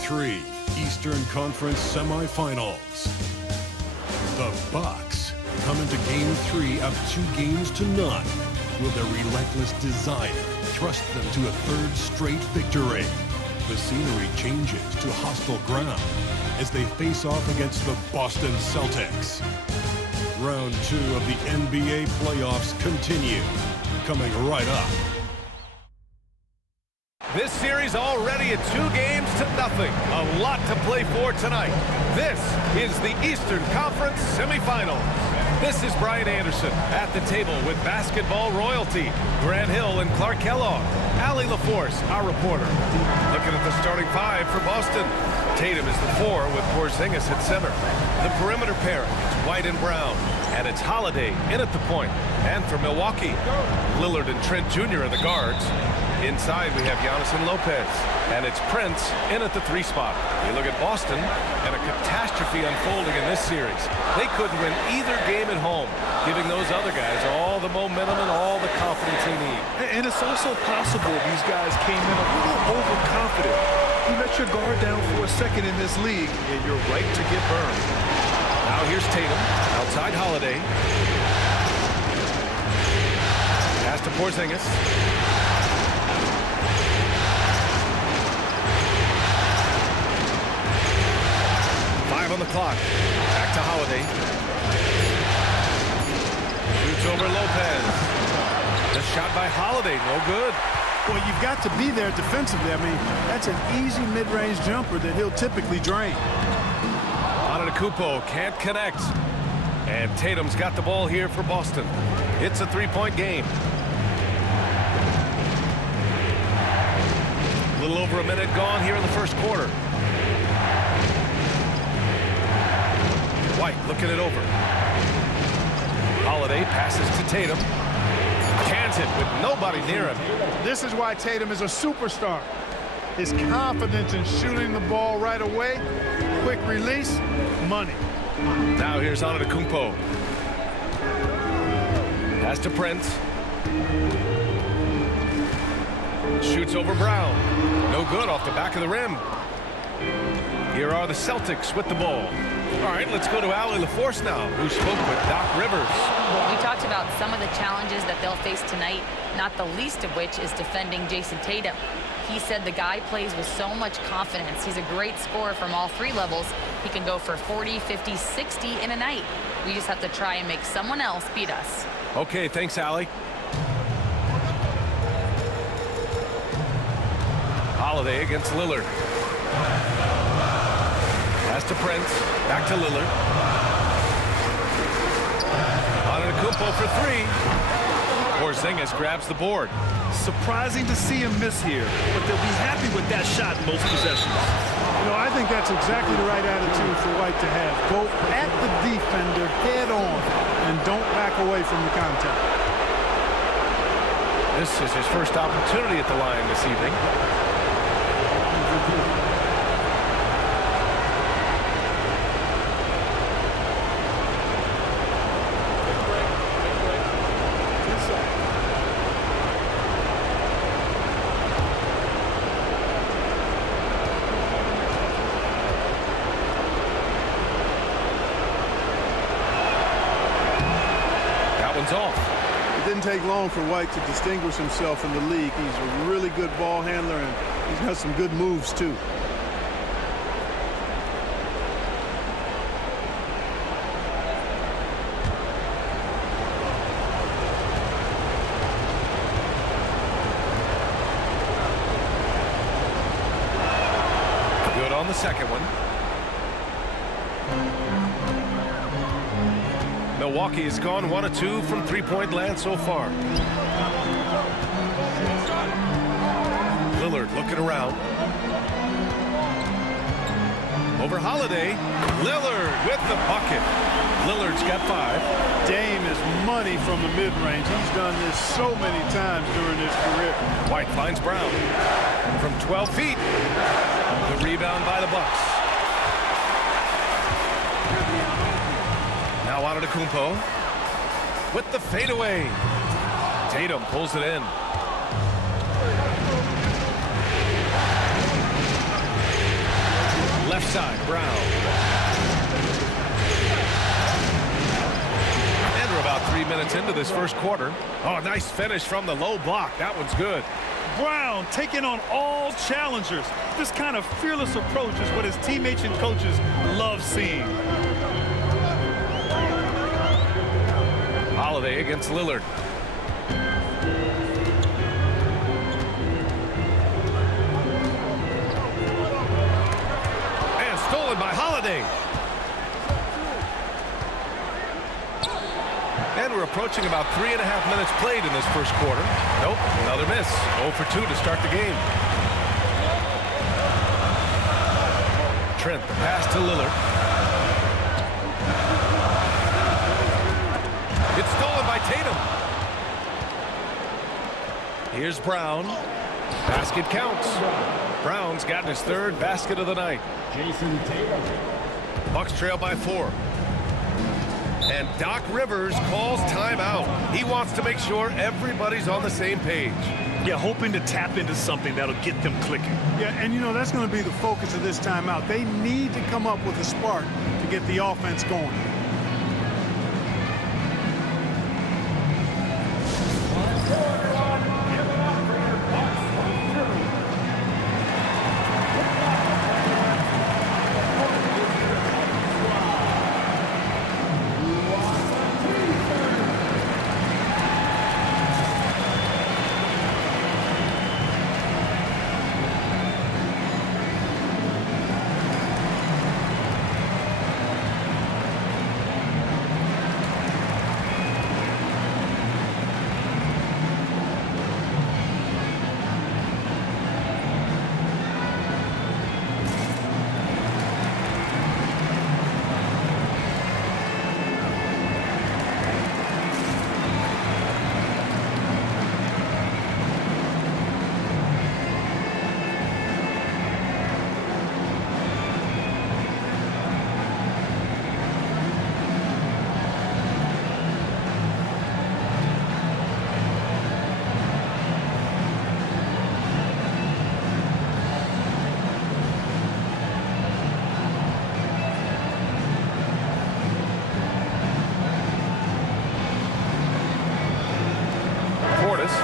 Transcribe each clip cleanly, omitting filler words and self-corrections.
3 Eastern Conference Semifinals. The Bucks come into Game 3 up 2-0. Will their relentless desire thrust them to a third straight victory? The scenery changes to hostile ground as they face off against the Boston Celtics. Round 2 of the NBA playoffs continue. Coming right up. This series already at 2-0. A lot to play for tonight. This is the Eastern Conference Semifinals. This is Brian Anderson at the table with basketball royalty, Grant Hill and Clark Kellogg. Allie LaForce, our reporter. Looking at the starting five for Boston. Tatum is the 4 with Porzingis at center. The perimeter pairing, it's White and Brown. And it's Holiday in at the point. And for Milwaukee, Lillard and Trent Jr. are the guards. Inside, we have Giannis and Lopez. And it's Prince in at the 3 spot. You look at Boston, and a catastrophe unfolding in this series. They couldn't win either game at home, giving those other guys all the momentum and all the confidence they need. And it's also possible these guys came in a little overconfident. You let your guard down for a second in this league, and you're right to get burned. Now here's Tatum, outside Holiday. Pass to Porzingis. On the clock. Back to Holiday. Shoots over Lopez. The shot by Holiday, no good. Well, you've got to be there defensively. I mean, that's an easy mid-range jumper that he'll typically drain. Antetokounmpo can't connect. And Tatum's got the ball here for Boston. It's a 3-point game. A little over a minute gone here in the first quarter. White looking it over. Holiday passes to Tatum. Cans it with nobody near him. This is why Tatum is a superstar. His confidence in shooting the ball right away, quick release, money. Now here's Antetokounmpo. Pass to Prince. Shoots over Brown. No good off the back of the rim. Here are the Celtics with the ball. All right, let's go to Allie LaForce now, who spoke with Doc Rivers. We talked about some of the challenges that they'll face tonight, not the least of which is defending Jason Tatum. He said the guy plays with so much confidence. He's a great scorer from all 3 levels. He can go for 40, 50, 60 in a night. We just have to try and make someone else beat us. Okay, thanks, Allie. Holiday against Lillard. Pass to Prince. Back to Lillard. Antetokounmpo for 3. Porzingis grabs the board. Surprising to see him miss here, but they'll be happy with that shot in most possessions. You know, I think that's exactly the right attitude for White to have. Go at the defender head on and don't back away from the contact. This is his first opportunity at the line this evening. Off. It didn't take long for White to distinguish himself in the league. He's a really good ball handler, and he's got some good moves, too. Good on the second one. Milwaukee has gone 1 of 2 from 3-point land so far. Lillard looking around. Over Holiday. Lillard with the bucket. Lillard's got 5. Dame is money from the mid-range. He's done this so many times during his career. White finds Brown. From 12 feet. The rebound by the Bucks. Now Antetokounmpo with the fadeaway. Tatum pulls it in. left side, Brown. And we're about 3 minutes into this first quarter. Oh, nice finish from the low block. That one's good. Brown taking on all challengers. This kind of fearless approach is what his teammates and coaches love seeing. Holiday against Lillard. And stolen by Holiday. And we're approaching about 3.5 minutes played in this first quarter. Nope, another miss. 0 for 2 to start the game. Trent, the pass to Lillard. It's stolen by Tatum. Here's Brown. Basket counts. Brown's gotten his third basket of the night. Jason Tatum. Bucks trail by 4. And Doc Rivers calls timeout. He wants to make sure everybody's on the same page. Yeah, hoping to tap into something that'll get them clicking. Yeah, and you know, that's going to be the focus of this timeout. They need to come up with a spark to get the offense going.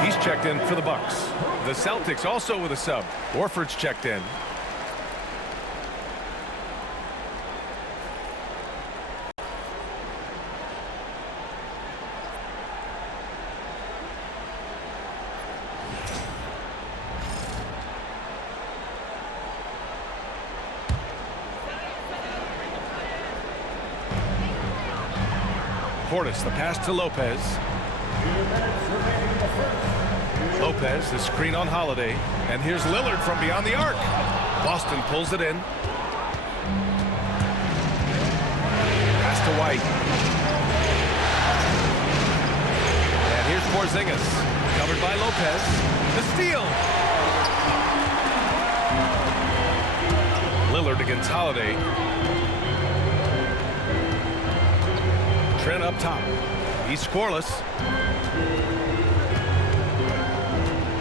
He's checked in for the Bucks. The Celtics also with a sub. Horford's checked in. Portis, the pass to Lopez. Lopez, the screen on Holiday. And here's Lillard from beyond the arc. Boston pulls it in. Pass to White. And here's Porzingis. Covered by Lopez. The steal. Lillard against Holiday. Trent up top. He's scoreless.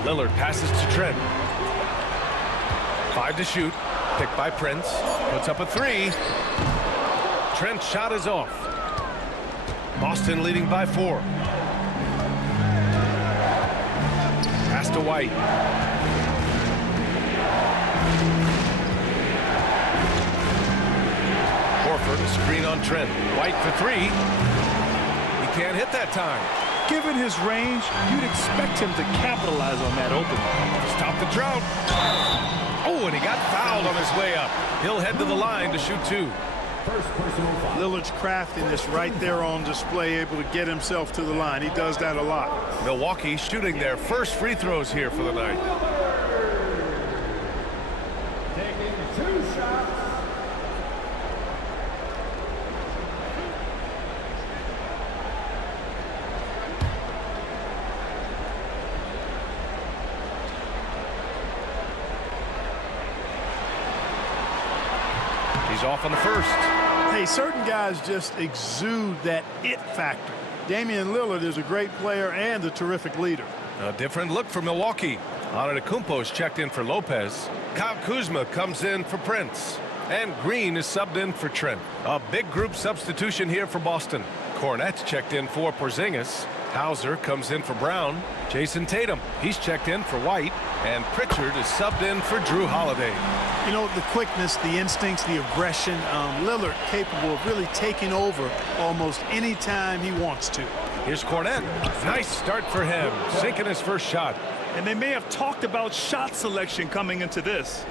Lillard passes to Trent. 5 to shoot. Picked by Prince. Puts up a 3. Trent's shot is off. Boston leading by 4. Pass to White. Horford, a screen on Trent. White for 3. He can't hit that time. Given his range, you'd expect him to capitalize on that opening. Stop the drought. Oh, and he got fouled on his way up. He'll head to the line to shoot 2. First personal foul. Lillard's craftiness right there on display, able to get himself to the line. He does that a lot. Milwaukee shooting their first free throws here for the night. Taking 2 shots. He's off on the first. Hey, certain guys just exude that it factor. Damian Lillard is a great player and a terrific leader. A different look for Milwaukee. Antetokounmpo's checked in for Lopez. Kyle Kuzma comes in for Prince. And Green is subbed in for Trent. A big group substitution here for Boston. Cornette's checked in for Porzingis. Hauser comes in for Brown. Jason Tatum, he's checked in for White. And Pritchard is subbed in for Drew Holiday. You know, the quickness, the instincts, the aggression, Lillard capable of really taking over almost any time he wants to. Here's Cornette. Nice start for him, sinking his first shot. And they may have talked about shot selection coming into this.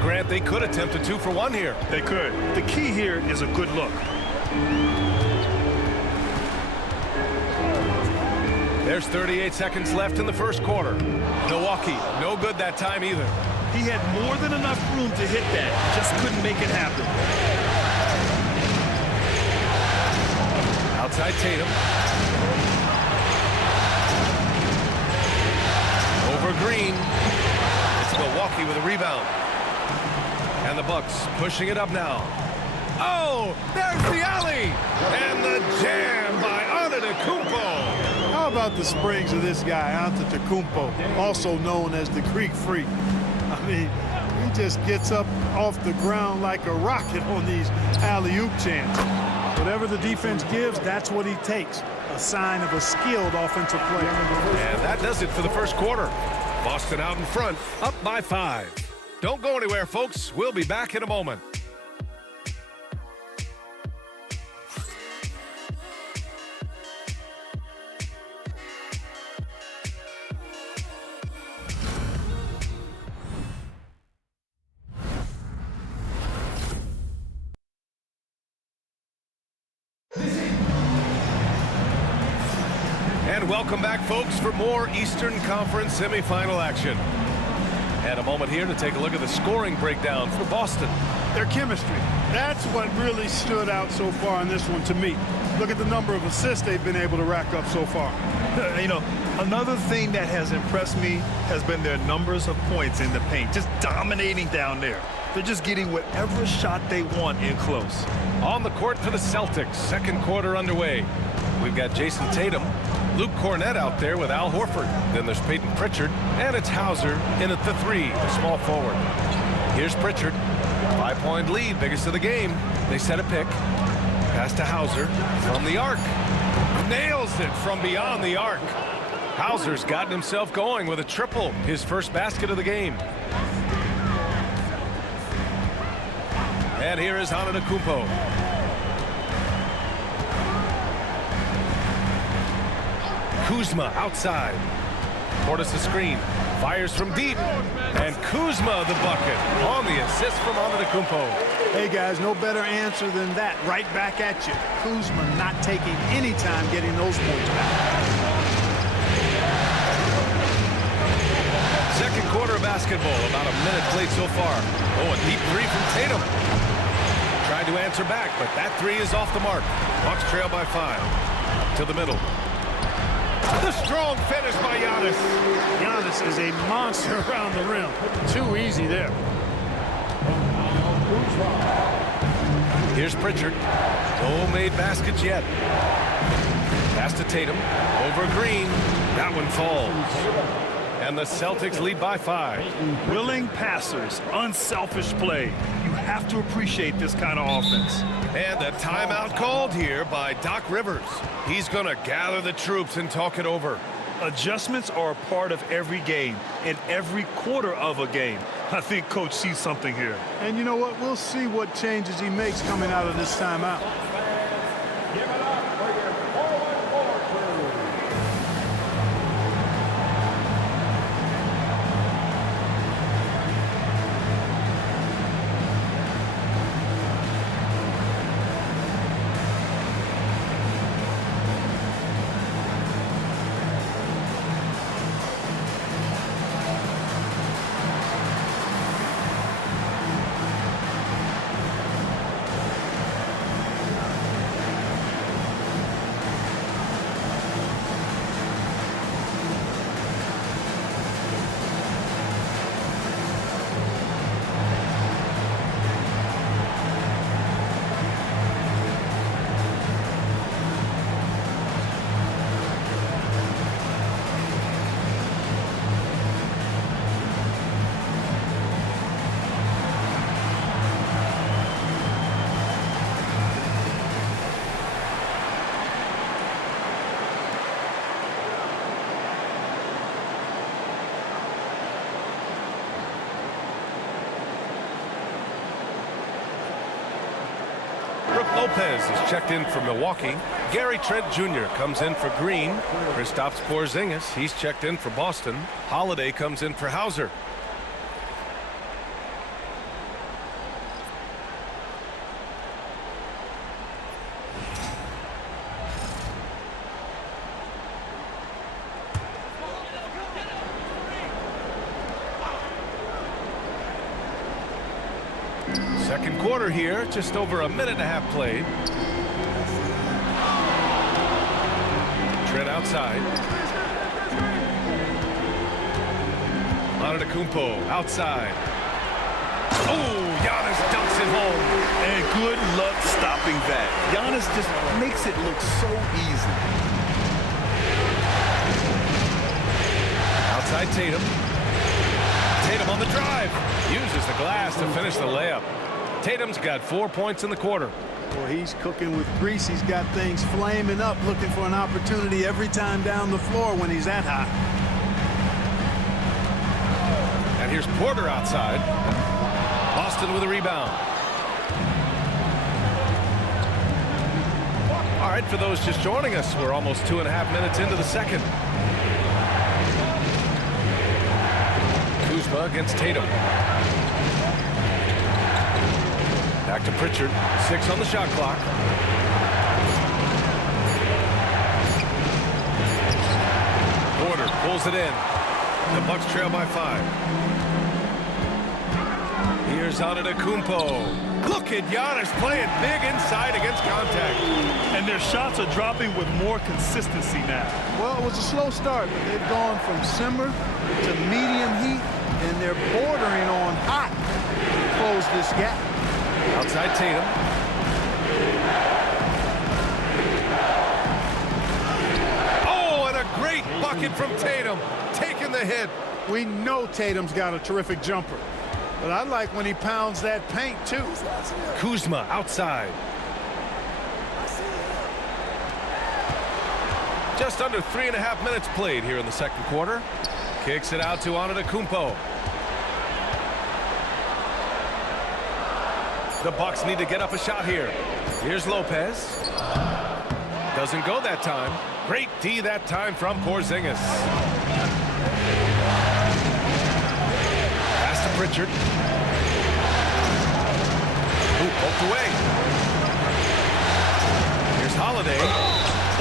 Grant, they could attempt a 2-for-1 here. They could. The key here is a good look. There's 38 seconds left in the first quarter. Milwaukee, no good that time either. He had more than enough room to hit that, just couldn't make it happen. Outside Tatum. Over Green. It's Milwaukee with a rebound. And the Bucks pushing it up now. Oh, there's the alley! And the jam by Antetokounmpo. How about the springs of this guy, Antetokounmpo, also known as the Greek Freak? I mean, he just gets up off the ground like a rocket on these alley-oop chances. Whatever the defense gives, that's what he takes. A sign of a skilled offensive player. And that does it for the first quarter. Boston out in front, up by 5. Don't go anywhere, folks. We'll be back in a moment. And welcome back, folks, for more Eastern Conference semifinal action. And a moment here to take a look at the scoring breakdown for Boston. Their chemistry, that's what really stood out so far in this one to me. Look at the number of assists they've been able to rack up so far. You know, another thing that has impressed me has been their numbers of points in the paint, just dominating down there. They're just getting whatever shot they want in close. On the court for the Celtics, second quarter underway. We've got Jason Tatum, Luke Cornette out there with Al Horford. Then there's Peyton Pritchard, and it's Hauser in at the 3, the small forward. Here's Pritchard, 5-point lead, biggest of the game. They set a pick, pass to Hauser from the arc. Nails it from beyond the arc. Hauser's gotten himself going with a triple, his first basket of the game. And here is Antetokounmpo. Kuzma outside. Portis the screen. Fires from deep. And Kuzma the bucket on the assist from Antetokounmpo. Hey, guys, no better answer than that. Right back at you. Kuzma not taking any time getting those points back. Second quarter of basketball. About a minute played so far. Oh, a deep 3 from Tatum. Tried to answer back, but that 3 is off the mark. Bucks trail by 5. To the middle. The strong finish by Giannis. Giannis is a monster around the rim. Too easy there. Here's Pritchard. No made baskets yet. Pass to Tatum. Over Green. That one falls. And the Celtics lead by 5. Willing passers, unselfish play. You have to appreciate this kind of offense. And a timeout called here by Doc Rivers. He's going to gather the troops and talk it over. Adjustments are a part of every game and every quarter of a game. I think Coach sees something here. And you know what? We'll see what changes he makes coming out of this timeout. Give it up for your forward crew. Brooke Lopez is checked in for Milwaukee. Gary Trent Jr. comes in for Green. Kristaps Porzingis, he's checked in for Boston. Holiday comes in for Hauser. Second quarter here, just over a minute and a half played. Trent outside. Antetokounmpo outside. Oh, Giannis dunks it home. And good luck stopping that. Giannis just makes it look so easy. Outside Tatum. Tatum on the drive. Uses the glass to finish the layup. Tatum's got 4 points in the quarter. Well, he's cooking with grease. He's got things flaming up, looking for an opportunity every time down the floor when he's that high. And here's Porter outside. Boston with a rebound. All right, for those just joining us, we're almost 2.5 minutes into the second. Kuzma against Tatum. Back to Pritchard. 6 on the shot clock. Porter pulls it in. The Bucks trail by 5. Here's Antetokounmpo. Look at Giannis playing big inside against contact. And their shots are dropping with more consistency now. Well, it was a slow start, but they've gone from simmer to medium heat, and they're bordering on hot to close this gap. Outside Tatum. Oh, and a great bucket from Tatum. Taking the hit. We know Tatum's got a terrific jumper, but I like when he pounds that paint, too. Kuzma outside. Just under 3.5 minutes played here in the second quarter. Kicks it out to Antetokounmpo. The Bucks need to get up a shot here. Here's Lopez. Doesn't go that time. Great D that time from Porzingis. Pass to Pritchard. Ooh, poked away. Here's Holiday.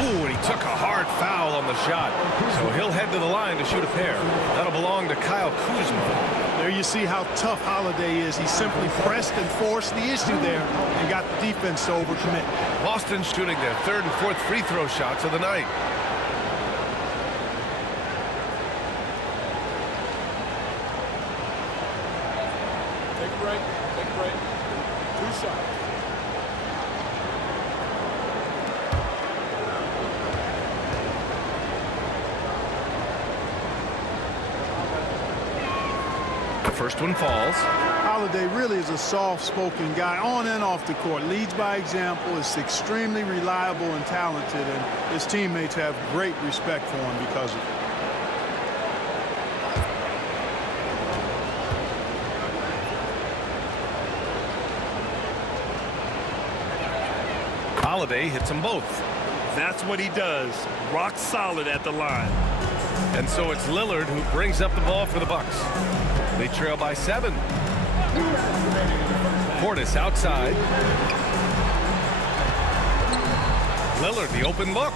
Ooh, and he took a hard foul on the shot. So he'll head to the line to shoot a pair. That'll belong to Kyle Kuzma. There you see how tough Holiday is. He simply pressed and forced the issue there and got the defense to overcommit. Boston shooting their 3rd and 4th free throw shots of the night. Take a break. Take a break. 2 shots. First one falls. Holiday really is a soft-spoken guy on and off the court. Leads by example, is extremely reliable and talented, and his teammates have great respect for him because of it. Holiday hits them both. That's what he does. Rock solid at the line. And so it's Lillard who brings up the ball for the Bucks. They trail by 7. Portis outside. Lillard, the open look.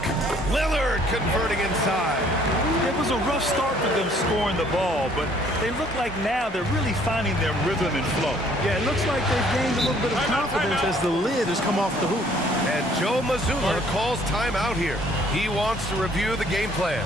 Lillard converting inside. It was a rough start for them scoring the ball, but they look like now they're really finding their rhythm and flow. Yeah, it looks like they've gained a little bit of confidence as the lid has come off the hoop. And Joe Mazzulla calls timeout here. He wants to review the game plan.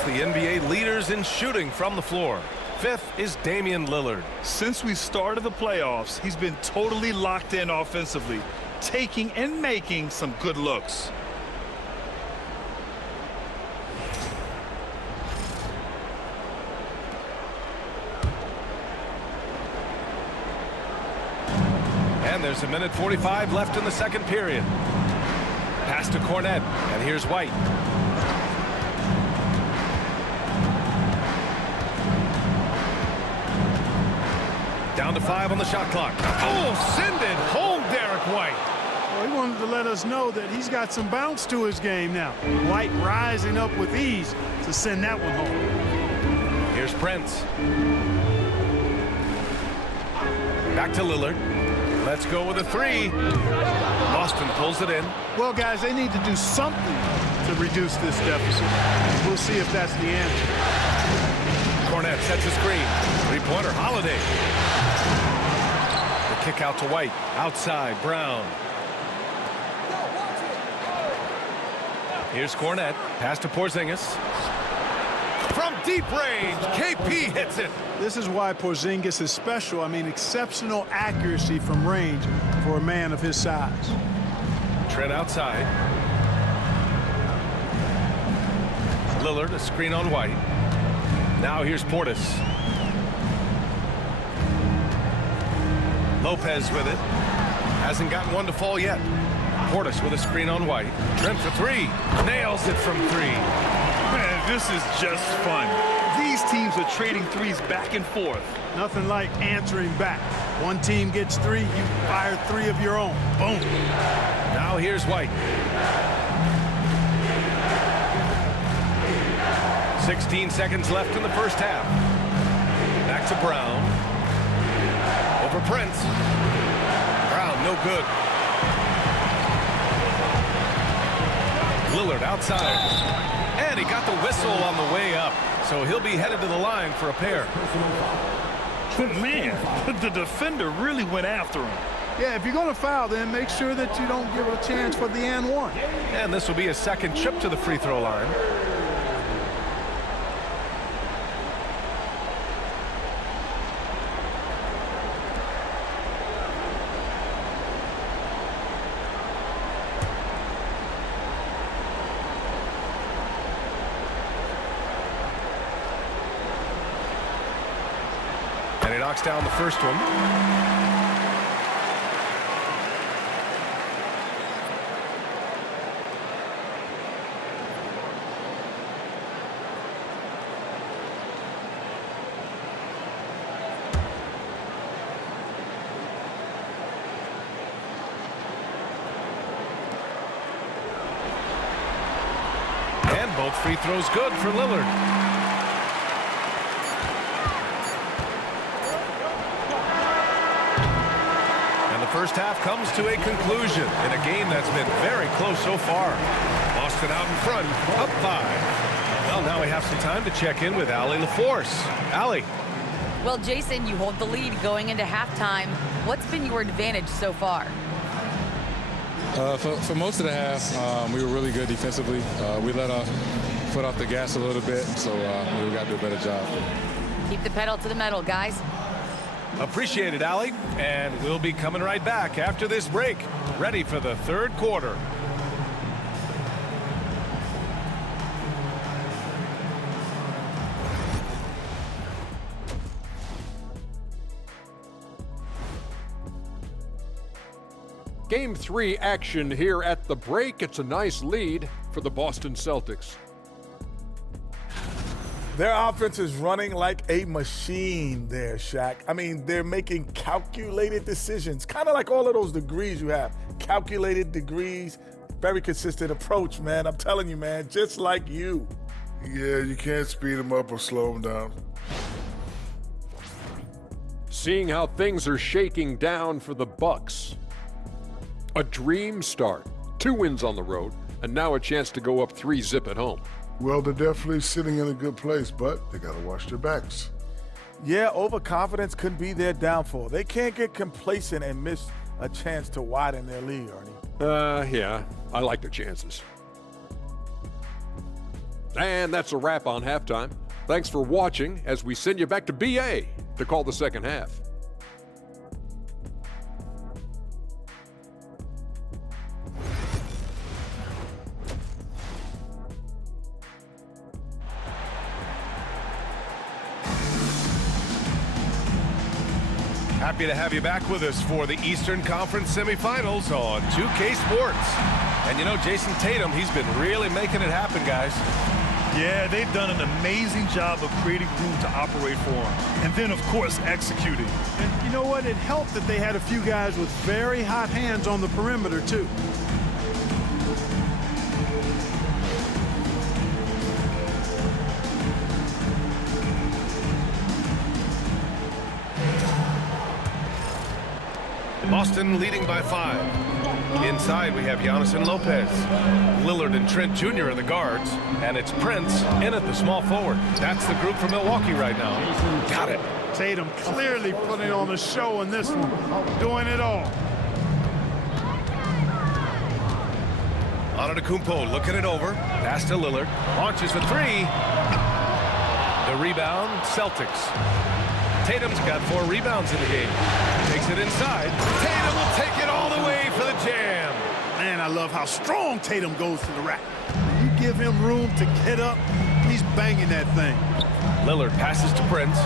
amongst the NBA leaders in shooting from the floor. Fifth is Damian Lillard. Since we started the playoffs, he's been totally locked in offensively, taking and making some good looks. And there's 1:45 left in the second period. Pass to Cornette, and here's White. Down to 5 on the shot clock. Oh, send it home, Derek White. Well, he wanted to let us know that he's got some bounce to his game now. White rising up with ease to send that one home. Here's Prince. Back to Lillard. Let's go with a 3. Boston pulls it in. Well, guys, they need to do something to reduce this deficit. We'll see if that's the answer. Cornette sets a screen. Three-pointer, Holiday. The kick out to White. Outside, Brown. Here's Cornette. Pass to Porzingis. From deep range, KP hits it. This is why Porzingis is special. I mean, exceptional accuracy from range for a man of his size. Trent outside. Lillard, a screen on White. Now here's Portis. Lopez with it. Hasn't gotten one to fall yet. Portis with a screen on White. Trent for 3. Nails it from 3. Man, this is just fun. These teams are trading threes back and forth. Nothing like answering back. One team gets 3, you fire 3 of your own. Boom. Now here's White. 16 seconds left in the first half. Back to Brown. Over Prince. Brown, no good. Lillard outside. And he got the whistle on the way up. So he'll be headed to the line for a pair. Man, the defender really went after him. Yeah, if you're going to foul, then make sure that you don't give a chance for the and one. And this will be a second trip to the free throw line. And he knocks down the first one. And both free throws good for Lillard. First half comes to a conclusion in a game that's been very close so far. Boston out in front, up 5. Well, now we have some time to check in with Allie LaForce. Allie. Well, Jason, you hold the lead going into halftime. What's been your advantage so far? For most of the half, we were really good defensively. We let our foot off the gas a little bit, so we got to do a better job. Keep the pedal to the metal, guys. Appreciate it, Allie. And we'll be coming right back after this break, ready for the third quarter. Game 3 action here at the break. It's a nice lead for the Boston Celtics. Their offense is running like a machine there, Shaq. I mean, they're making calculated decisions, kind of like all of those degrees you have. Calculated degrees, very consistent approach, man. I'm telling you, man, just like you. Yeah, you can't speed them up or slow them down. Seeing how things are shaking down for the Bucks. A dream start. 2 wins on the road, and now a chance to go up 3-zip at home. Well, they're definitely sitting in a good place, but they got to watch their backs. Yeah, overconfidence could be their downfall. They can't get complacent and miss a chance to widen their lead, Ernie. Yeah, I like their chances. And that's a wrap on halftime. Thanks for watching as we send you back to BA to call the second half. Happy to have you back with us for the Eastern Conference semifinals on 2K Sports. And you know, Jason Tatum, he's been really making it happen, guys. Yeah, they've done an amazing job of creating room to operate for him. And then, of course, executing. And you know what? It helped that they had a few guys with very hot hands on the perimeter, too. Boston leading by 5. Inside, we have Giannis and Lopez. Lillard and Trent Jr. are the guards. And it's Prince in at the small forward. That's the group for Milwaukee right now. Got it. Tatum clearly putting on a show in this one. Doing it all. Antetokounmpo looking it over. Pass to Lillard. Launches for 3. The rebound, Celtics. Tatum's got 4 rebounds in the game. Takes it inside. Tatum will take it all the way for the jam. Man, I love how strong Tatum goes to the rack. When you give him room to get up, he's banging that thing. Lillard passes to Prince.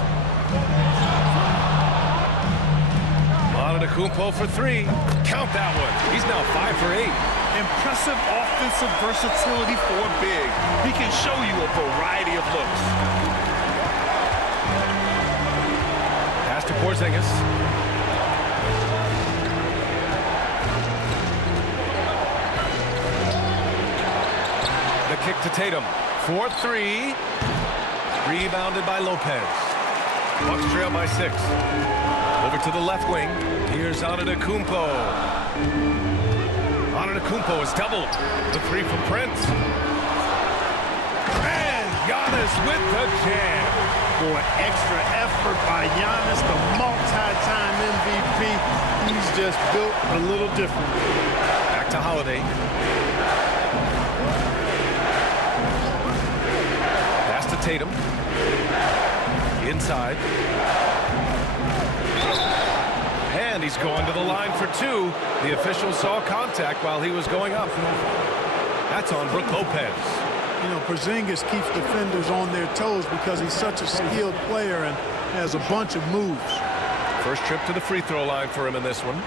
Antetokounmpo for 3. Count that one. He's now 5 for 8. Impressive offensive versatility for a big. He can show you a variety of looks. Pass to Porzingis. The kick to Tatum. 4-3. Rebounded by Lopez. Bucks trail by 6. Over to the left wing. Here's Antetokounmpo. Antetokounmpo is doubled. The 3 from Prince. And Giannis with the jam. Boy, extra effort by Giannis, the multi-time MVP. He's just built a little different. Back to Holiday. Pass to Tatum. Inside. And he's going to the line for 2. The official saw contact while he was going up. That's on Brook Lopez. You know, Porzingis keeps defenders on their toes because he's such a skilled player and has a bunch of moves. First trip to the free throw line for him in this one.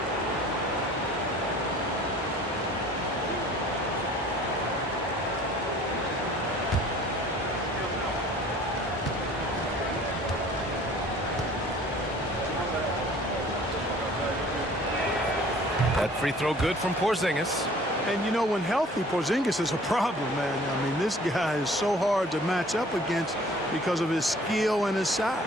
That free throw good from Porzingis. And you know, when healthy, Porzingis is a problem, man. I mean, this guy is so hard to match up against because of his skill and his size.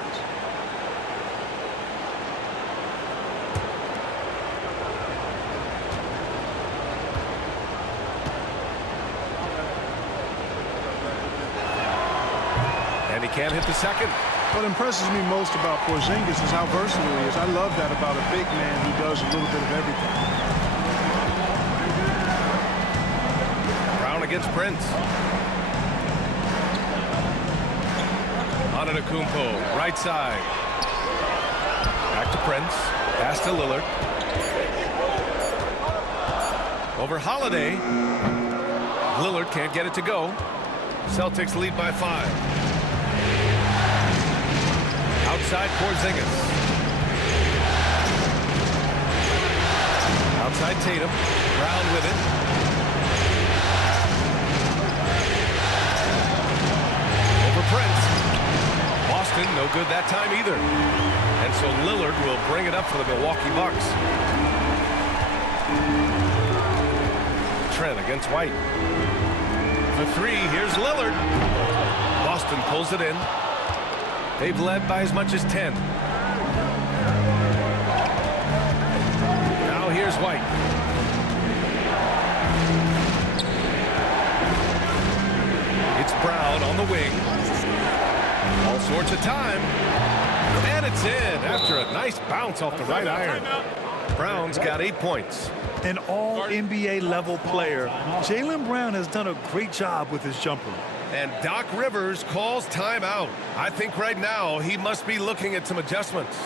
And he can't hit the second. What impresses me most about Porzingis is how versatile he is. I love that about a big man who does a little bit of everything. Against Prince. Antetokounmpo, right side. Back to Prince. Pass to Lillard. Over Holiday. Lillard can't get it to go. Celtics lead by 5. Outside Porzingis. Outside Tatum. Brown with it. Prince. Boston, no good that time either. And so Lillard will bring it up for the Milwaukee Bucks. Trent against White. For 3, here's Lillard. Boston pulls it in. They've led by as much as 10. Now here's White. It's Brown on the wing. All sorts of time. And it's in after a nice bounce off the right iron. Brown's got 8 points. An all-NBA level player, Jaylen Brown has done a great job with his jumper. And Doc Rivers calls timeout. I think right now he must be looking at some adjustments.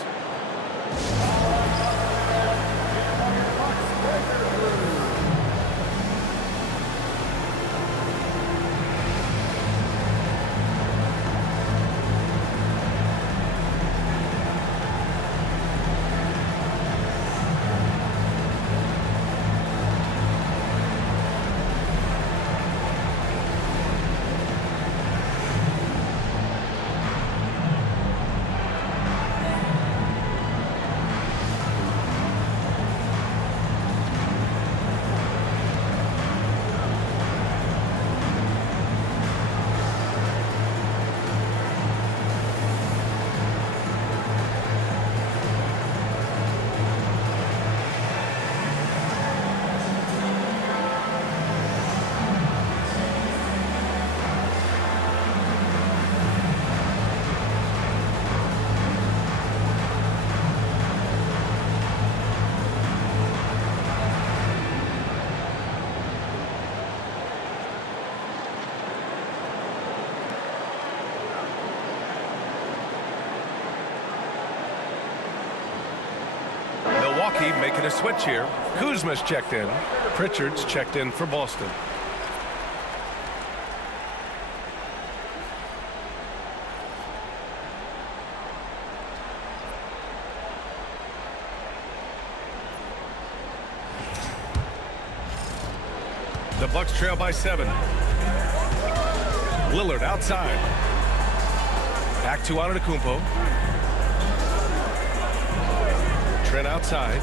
Milwaukee making a switch here. Kuzma's checked in. Pritchard's checked in for Boston. The Bucks trail by 7. Lillard outside. Back to Antetokounmpo. Trent outside.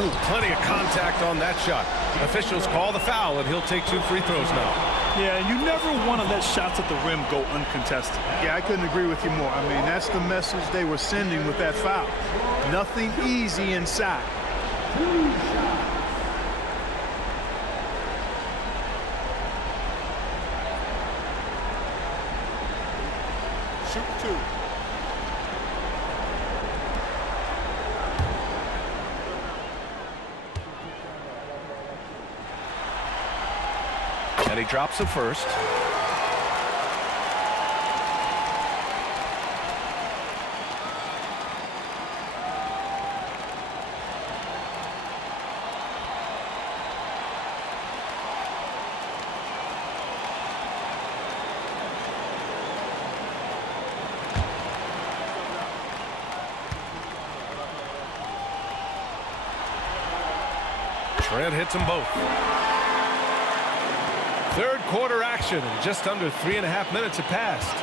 Oh, plenty of contact on that shot. Officials call the foul, and he'll take 2 free throws now. Yeah, you never want to let shots at the rim go uncontested. Yeah, I couldn't agree with you more. I mean, that's the message they were sending with that foul. Nothing easy inside. Shoot 2. And he drops it first. Trent hits them both. Third quarter action, and just under 3.5 minutes have passed.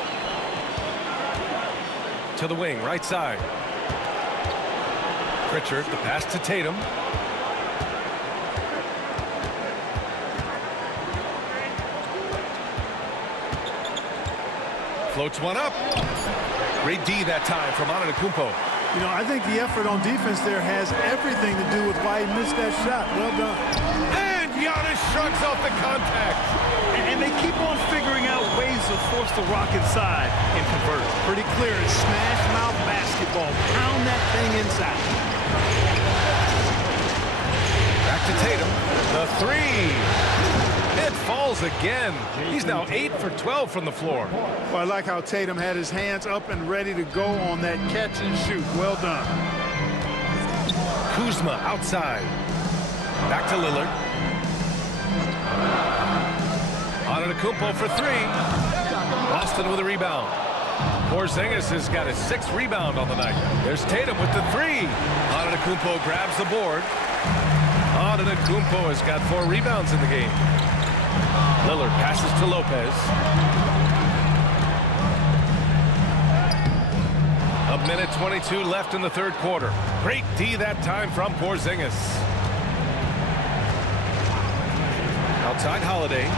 To the wing, right side. Pritchard, the pass to Tatum. Floats one up. Great D that time from Antetokounmpo. You know, I think the effort on defense there has everything to do with why he missed that shot. Well done. And Giannis shrugs off the contact. And they keep on figuring out ways to force the rock inside and convert. Pretty clear. It's smash mouth basketball. Pound that thing inside. Back to Tatum. The 3. It falls again. He's now 8 for 12 from the floor. Well, I like how Tatum had his hands up and ready to go on that catch and shoot. Well done. Kuzma outside. Back to Lillard. Antetokounmpo for 3. Boston with a rebound. Porzingis has got his 6th rebound on the night. There's Tatum with the 3. Antetokounmpo grabs the board. Antetokounmpo has got 4 rebounds in the game. Lillard passes to Lopez. A minute 22 left in the third quarter. Great D that time from Porzingis. Outside Holiday.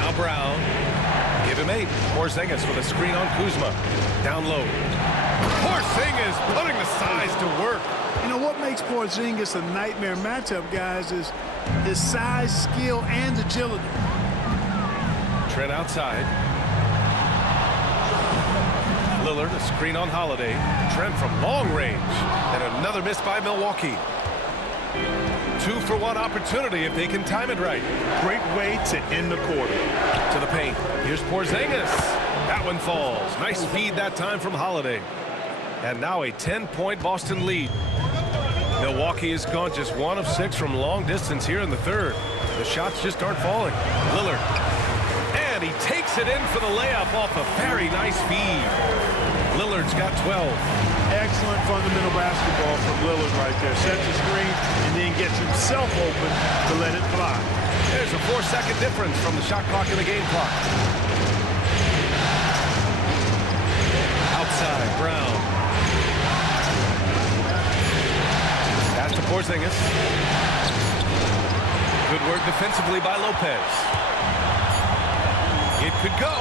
Now Brown. Give him 8. Porzingis with a screen on Kuzma. Down low. Porzingis putting the size to work. You know what makes Porzingis a nightmare matchup, guys, is his size, skill, and agility. Trent outside. Lillard, a screen on Holiday. Trent from long range. And another miss by Milwaukee. 2-for-1 opportunity if they can time it right. Great way to end the quarter. To the paint. Here's Porzingis. That one falls. Nice feed that time from Holiday. And now a 10-point Boston lead. Milwaukee has gone just 1 of 6 from long distance here in the third. The shots just aren't falling. Lillard. And he takes it in for the layup off a very nice feed. Lillard's got 12. Excellent fundamental basketball from Lillard right there. Sets the screen and then gets himself open to let it fly. There's a 4-second difference from the shot clock and the game clock. Outside, Brown. Pass to Porzingis. Good work defensively by Lopez. It could go.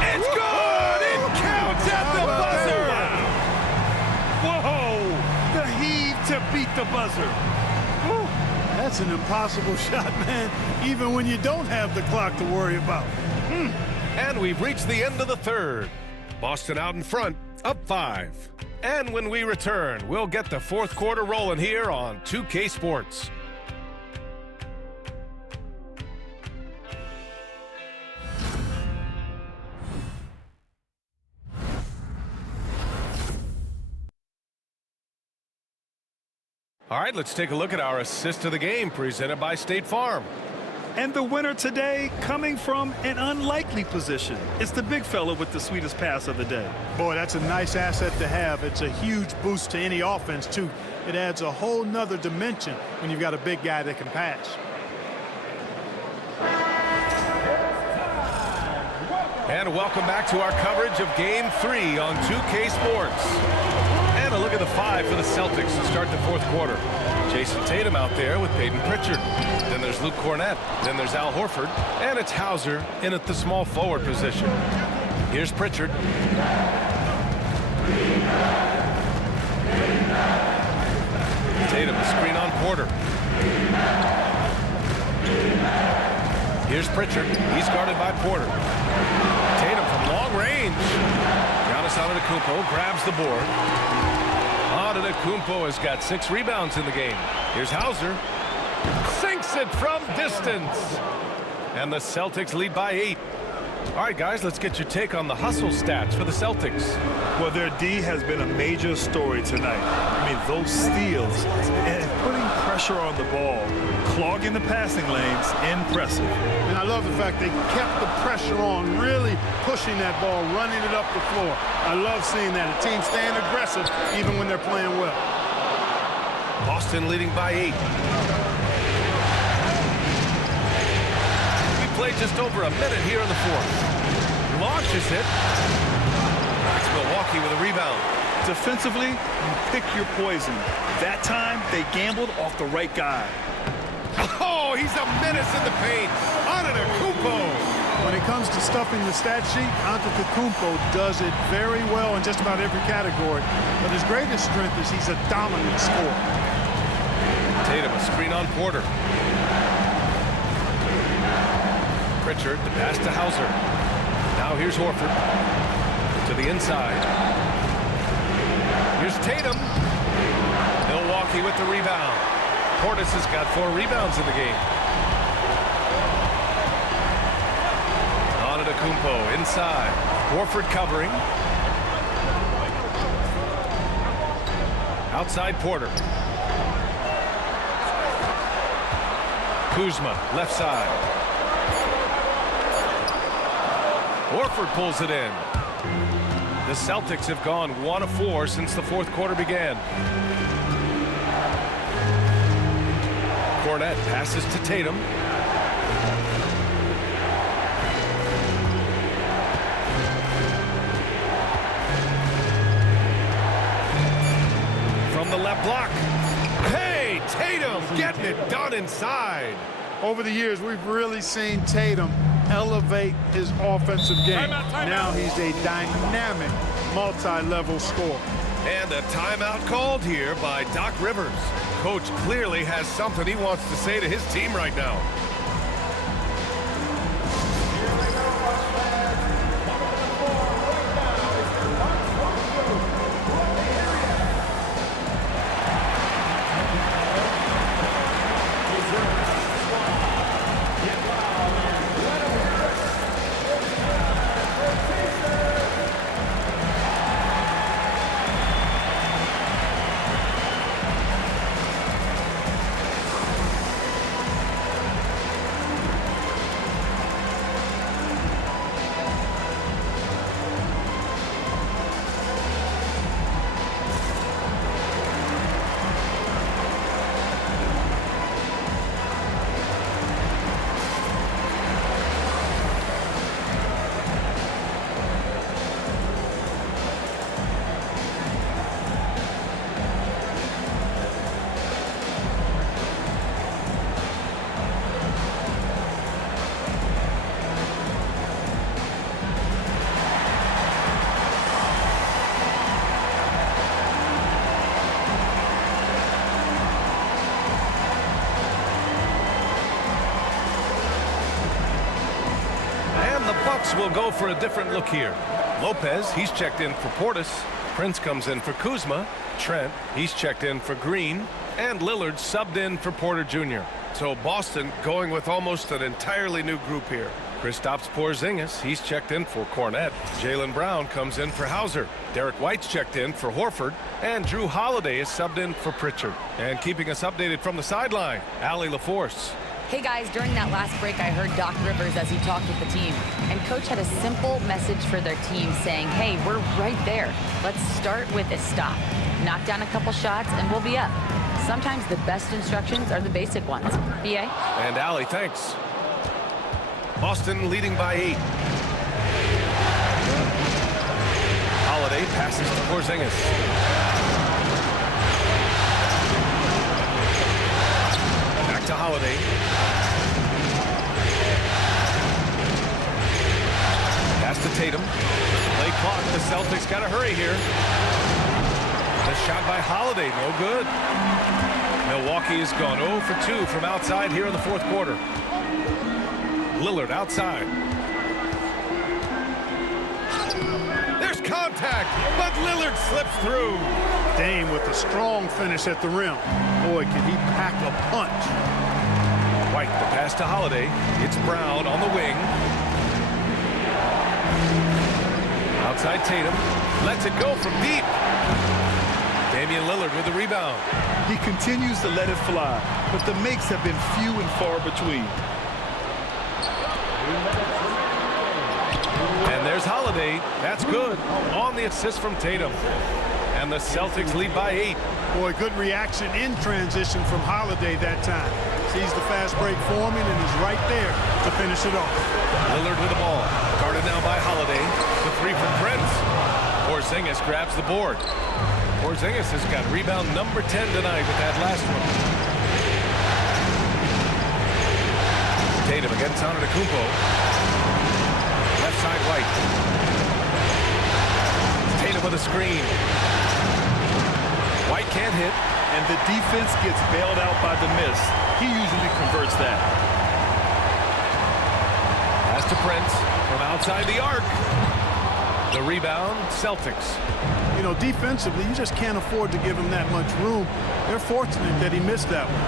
It's good! It counts at the buzzer! Whoa! The heave to beat the buzzer. Woo. That's an impossible shot, man, even when you don't have the clock to worry about. And we've reached the end of the third. Boston out in front, up 5. And when we return, we'll get the fourth quarter rolling here on 2K Sports. All right, let's take a look at our assist of the game presented by State Farm. And the winner today coming from an unlikely position. It's the big fella with the sweetest pass of the day. Boy, that's a nice asset to have. It's a huge boost to any offense, too. It adds a whole nother dimension when you've got a big guy that can pass. And welcome back to our coverage of Game 3 on 2K Sports. And a look at the 5 for the Celtics to start the fourth quarter. Jason Tatum out there with Peyton Pritchard. Then there's Luke Cornett. Then there's Al Horford. And it's Hauser in at the small forward position. Here's Pritchard. Tatum, screen on Porter. Here's Pritchard. He's guarded by Porter. Tatum from long range. Giannis Antetokounmpo grabs the board. Antetokounmpo has got 6 rebounds in the game. Here's Hauser. Sinks it from distance. And the Celtics lead by 8. All right, guys, let's get your take on the hustle stats for the Celtics. Well, their D has been a major story tonight. I mean, those steals and putting pressure on the ball, clogging the passing lanes, impressive. And I love the fact they kept the pressure on, really pushing that ball, running it up the floor. I love seeing that. A team staying aggressive even when they're playing well. Boston leading by 8. We played just over a minute here in the fourth. Launches it. That's Milwaukee with a rebound. Defensively, you pick your poison. That time, they gambled off the right guy. Oh, he's a menace in the paint. Antetokounmpo. When it comes to stuffing the stat sheet, Antetokounmpo does it very well in just about every category. But his greatest strength is he's a dominant scorer. Tatum, a screen on Porter. Pritchard, the pass to Hauser. Now here's Horford. To the inside. Here's Tatum. Milwaukee with the rebound. Portis has got 4 rebounds in the game. Antetokounmpo inside. Horford covering. Outside Porter. Kuzma, left side. Horford pulls it in. The Celtics have gone 1 of 4 since the fourth quarter began. Cornett passes to Tatum. From the left block. Hey, Tatum getting it done inside. Over the years, we've really seen Tatum elevate his offensive game. Now he's a dynamic, multi-level scorer. And a timeout called here by Doc Rivers. Coach clearly has something he wants to say to his team right now. Bucks will go for a different look here. Lopez, he's checked in for Portis. Prince comes in for Kuzma. Trent, he's checked in for Green. And Lillard subbed in for Porter Jr. So Boston going with almost an entirely new group here. Kristaps Porzingis, he's checked in for Cornette. Jaylen Brown comes in for Hauser. Derek White's checked in for Horford. And Drew Holiday is subbed in for Pritchard. And keeping us updated from the sideline, Allie LaForce. Hey guys, during that last break, I heard Doc Rivers as he talked with the team. And Coach had a simple message for their team saying, hey, we're right there. Let's start with a stop. Knock down a couple shots and we'll be up. Sometimes the best instructions are the basic ones. BA? And Allie, thanks. Boston leading by 8. Holiday passes to Porzingis. Back to Holiday. Pass to Tatum. Play clock. The Celtics got to hurry here. The shot by Holiday, no good. Milwaukee has gone 0 for 2 from outside here in the fourth quarter. Lillard outside. There's contact, but Lillard slips through. Dame with a strong finish at the rim. Boy, can he pack a punch. White, the pass to Holiday. It's Brown on the wing. Outside Tatum. Lets it go from deep. Damian Lillard with the rebound. He continues to let it fly, but the makes have been few and far between. And there's Holiday. That's good. On the assist from Tatum. And the Celtics lead by 8. Boy, good reaction in transition from Holiday that time. Sees the fast break forming and is right there to finish it off. Lillard with the ball. Guarded now by Holiday. The 3 from Prince. Porzingis grabs the board. Porzingis has got rebound number 10 tonight with that last one. Tatum against Antetokounmpo. Left side White. Tatum with a screen. White can't hit. And the defense gets bailed out by the miss. He usually converts that. Pass to Prince from outside the arc. The rebound, Celtics. You know, defensively, you just can't afford to give him that much room. They're fortunate that he missed that one.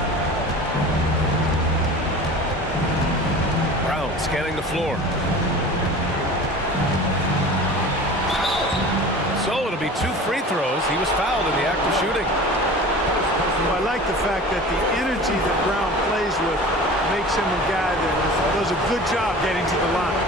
Brown scanning the floor. So it'll be 2 free throws. He was fouled in the act of shooting. Well, I like the fact that the energy that Brown plays with makes him a guy that does a good job getting to the line.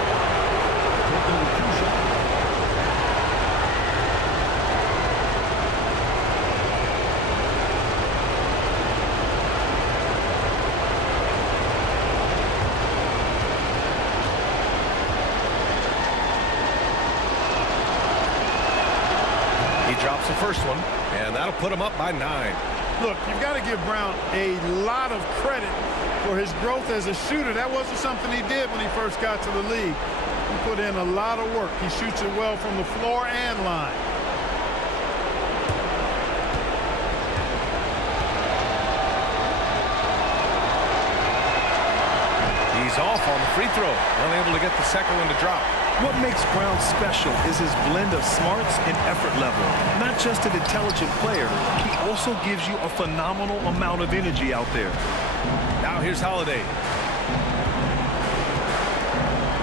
He drops the first one, and that'll put him up by 9. Look, you've got to give Brown a lot of credit for his growth as a shooter. That wasn't something he did when he first got to the league. He put in a lot of work. He shoots it well from the floor and line. He's off on the free throw, unable to get the second one to drop. What makes Brown special is his blend of smarts and effort level. Not just an intelligent player, he also gives you a phenomenal amount of energy out there. Now here's Holiday.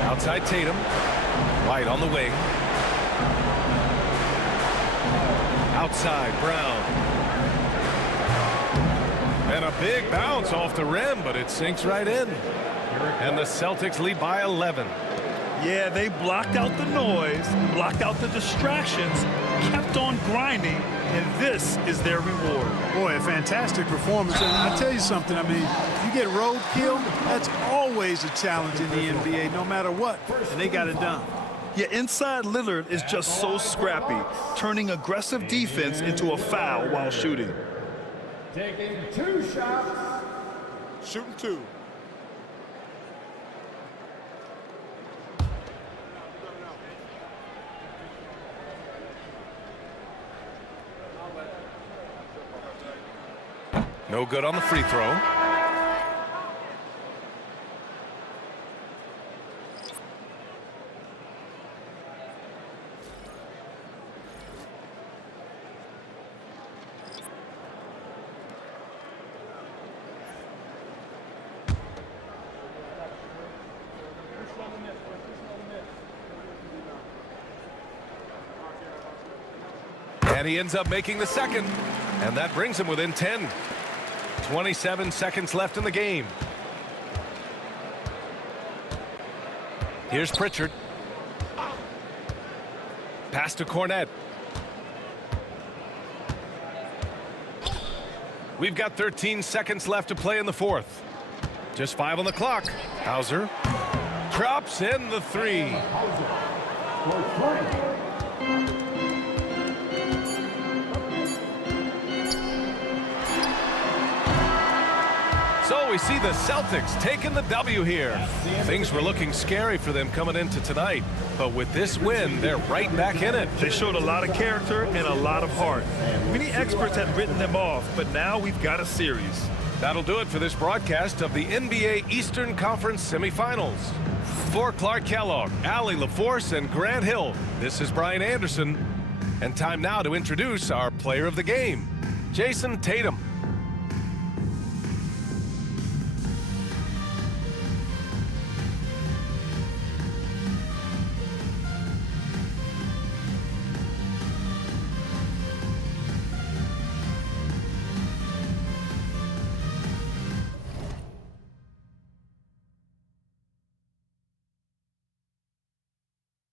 Outside Tatum. White on the wing. Outside Brown. And a big bounce off the rim, but it sinks right in. And the Celtics lead by 11. Yeah, they blocked out the noise, blocked out the distractions, kept on grinding, and this is their reward. Boy, a fantastic performance. And I'll tell you something, I mean, you get roadkill, that's always a challenge in the NBA, no matter what, and they got it done. Yeah, inside Lillard is just so scrappy, turning aggressive defense into a foul while shooting. Taking 2 shots. Shooting 2. No good on the free throw. And he ends up making the second. And that brings him within 10. 27 seconds left in the game. Here's Pritchard. Pass to Cornette. We've got 13 seconds left to play in the fourth. Just 5 on the clock. Hauser drops in the 3. So we see the Celtics taking the W here. Things were looking scary for them coming into tonight, but with this win, they're right back in it. They showed a lot of character and a lot of heart. Many experts had written them off, but now we've got a series. That'll do it for this broadcast of the NBA Eastern Conference semifinals. For Clark Kellogg, Allie LaForce, and Grant Hill, this is Brian Anderson. And time now to introduce our player of the game, Jason Tatum.